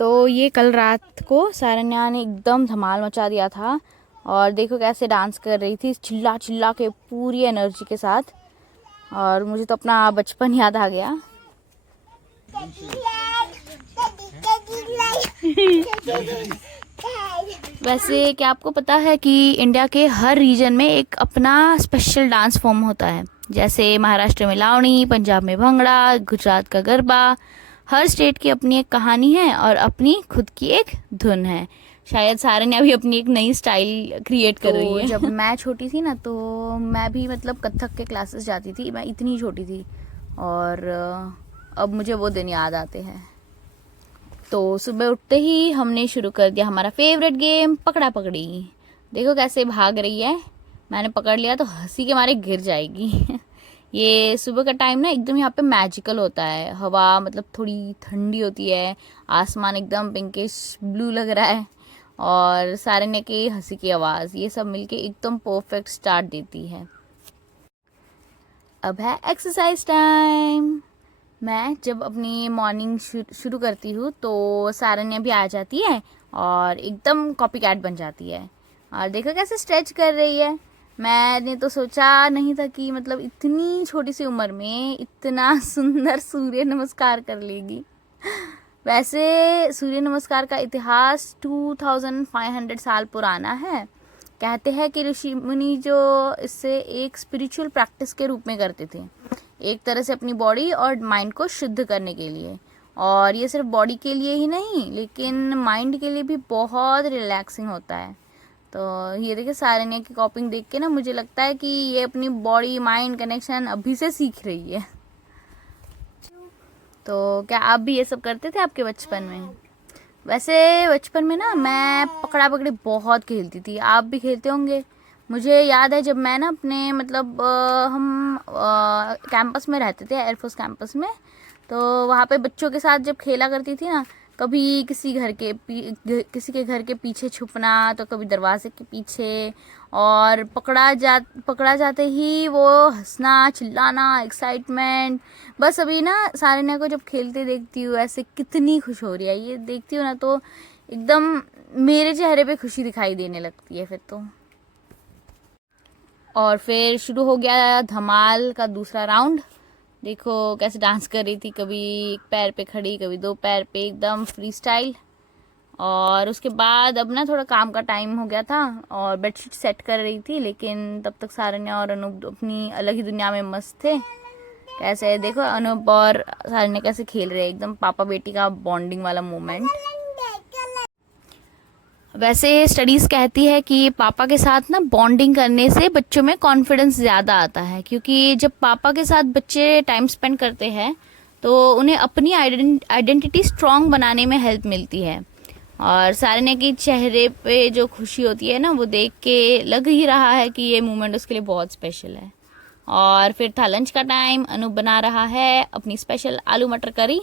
तो ये कल रात को सारन्या ने एकदम धमाल मचा दिया था और देखो कैसे डांस कर रही थी चिल्ला चिल्ला के पूरी एनर्जी के साथ। और मुझे तो अपना बचपन याद आ गया। वैसे क्या आपको पता है कि इंडिया के हर रीजन में एक अपना स्पेशल डांस फॉर्म होता है। जैसे महाराष्ट्र में लावणी, पंजाब में भंगड़ा, गुजरात का गरबा। हर स्टेट की अपनी एक कहानी है और अपनी खुद की एक धुन है। शायद सारन्या भी अपनी एक नई स्टाइल क्रिएट कर रही है। जब मैं छोटी थी ना तो मैं भी मतलब कथक के क्लासेस जाती थी। मैं इतनी छोटी थी और अब मुझे वो दिन याद आते हैं। तो सुबह उठते ही हमने शुरू कर दिया हमारा फेवरेट गेम पकड़ा पकड़ी। देखो कैसे भाग रही है। मैंने पकड़ लिया तो हंसी के मारे गिर जाएगी। ये सुबह का टाइम ना एकदम यहाँ पे मैजिकल होता है। हवा मतलब थोड़ी ठंडी होती है, आसमान एकदम पिंकिश ब्लू लग रहा है और सारन्या की हंसी की आवाज़, ये सब मिलके एकदम परफेक्ट स्टार्ट देती है। अब है एक्सरसाइज टाइम। मैं जब अपनी मॉर्निंग शुरू करती हूँ तो सारन्या भी आ जाती है और एकदम कॉपी कैट बन जाती है। और देखो कैसे स्ट्रेच कर रही है। मैंने तो सोचा नहीं था कि मतलब इतनी छोटी सी उम्र में इतना सुंदर सूर्य नमस्कार कर लेगी। वैसे सूर्य नमस्कार का इतिहास 2500 साल पुराना है। कहते हैं कि ऋषि मुनि जो इससे एक स्पिरिचुअल प्रैक्टिस के रूप में करते थे, एक तरह से अपनी बॉडी और माइंड को शुद्ध करने के लिए। और ये सिर्फ बॉडी के लिए ही नहीं लेकिन माइंड के लिए भी बहुत रिलैक्सिंग होता है। तो ये देखिए सारन्या की कॉपिंग देख के ना मुझे लगता है कि ये अपनी बॉडी माइंड कनेक्शन अभी से सीख रही है। तो क्या आप भी ये सब करते थे आपके बचपन में? वैसे बचपन में ना मैं पकड़ा पकड़ी बहुत खेलती थी। आप भी खेलते होंगे। मुझे याद है जब मैं ना अपने मतलब हम कैंपस में रहते थे, एयरफोर्स कैंपस में। तो वहाँ पे बच्चों के साथ जब खेला करती थी ना, कभी किसी किसी के घर के पीछे छुपना तो कभी दरवाजे के पीछे। और पकड़ा जाते ही वो हंसना चिल्लाना एक्साइटमेंट। बस अभी ना सारन्या को जब खेलते देखती हूँ ऐसे कितनी खुश हो रही है ये देखती हूँ ना तो एकदम मेरे चेहरे पे खुशी दिखाई देने लगती है फिर तो। और फिर शुरू हो गया धमाल का दूसरा राउंड। देखो कैसे डांस कर रही थी, कभी एक पैर पे खड़ी कभी दो पैर पे, एकदम फ्री स्टाइल। और उसके बाद अब ना थोड़ा काम का टाइम हो गया था और बेडशीट सेट कर रही थी, लेकिन तब तक सारन्या और अनूप अपनी अलग ही दुनिया में मस्त थे। कैसे देखो अनूप और सारन्या कैसे खेल रहे हैं, एकदम पापा बेटी का बॉन्डिंग वाला मोमेंट। वैसे स्टडीज़ कहती है कि पापा के साथ ना बॉन्डिंग करने से बच्चों में कॉन्फिडेंस ज़्यादा आता है, क्योंकि जब पापा के साथ बच्चे टाइम स्पेंड करते हैं तो उन्हें अपनी आइडेंटिटी स्ट्रॉन्ग बनाने में हेल्प मिलती है। और सारन्या के चेहरे पे जो खुशी होती है ना वो देख के लग ही रहा है कि ये मोमेंट उसके लिए बहुत स्पेशल है। और फिर था लंच का टाइम। अनूप बना रहा है अपनी स्पेशल आलू मटर करी।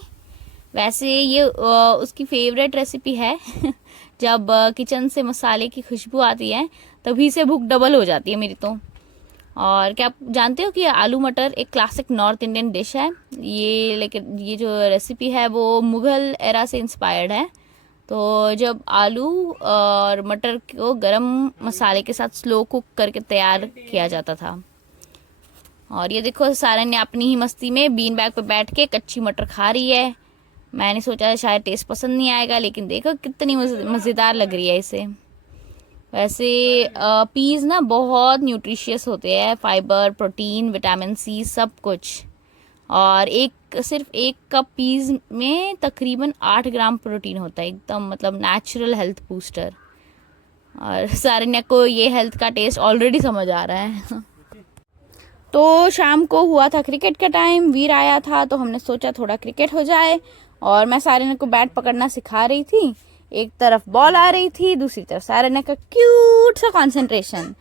वैसे ये उसकी फेवरेट रेसिपी है। जब किचन से मसाले की खुशबू आती है तभी से भूख डबल हो जाती है मेरी तो। और क्या आप जानते हो कि आलू मटर एक क्लासिक नॉर्थ इंडियन डिश है ये, लेकिन ये जो रेसिपी है वो मुग़ल एरा से इंस्पायर्ड है। तो जब आलू और मटर को गरम मसाले के साथ स्लो कुक करके तैयार किया जाता था। और ये देखो सारन्या अपनी ही मस्ती में बीन बैग पे बैठ के कच्ची मटर खा रही है। मैंने सोचा शायद टेस्ट पसंद नहीं आएगा, लेकिन देखो कितनी मज़ेदार लग रही है इसे। वैसे पीज़ ना बहुत न्यूट्रिशियस होते हैं, फाइबर प्रोटीन विटामिन सी सब कुछ। और सिर्फ एक कप पीज़ में तकरीबन 8 ग्राम प्रोटीन होता है, एकदम मतलब नेचुरल हेल्थ बूस्टर। और सारन्या को ये हेल्थ का टेस्ट ऑलरेडी समझ आ रहा है। तो शाम को हुआ था क्रिकेट का टाइम। वीर आया था तो हमने सोचा थोड़ा क्रिकेट हो जाए। और मैं सारन्या को बैट पकड़ना सिखा रही थी। एक तरफ बॉल आ रही थी, दूसरी तरफ सारन्या का क्यूट सा कंसंट्रेशन।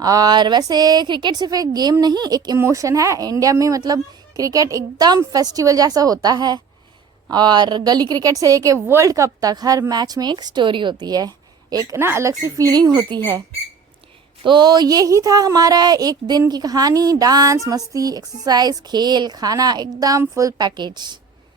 और वैसे क्रिकेट सिर्फ एक गेम नहीं, एक इमोशन है। इंडिया में मतलब क्रिकेट एकदम फेस्टिवल जैसा होता है। और गली क्रिकेट से लेके वर्ल्ड कप तक हर मैच में एक स्टोरी होती है, एक ना अलग सी फीलिंग होती है। तो यही था हमारा एक दिन की कहानी। डांस, मस्ती, एक्सरसाइज, खेल, खाना, एकदम फुल पैकेज।